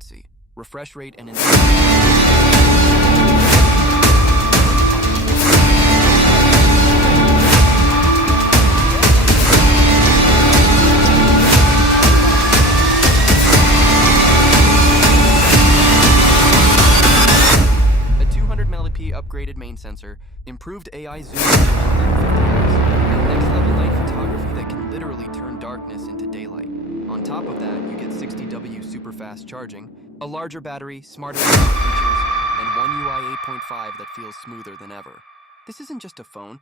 artsy. Refresh rate and a 200 upgraded main sensor, improved AI zoom, and next-level light photography that can literally turn darkness into daylight. On top of that, you get 60W super fast charging, a larger battery, smarter features, and One UI 8.5 that feels smoother than ever. This isn't just a phone,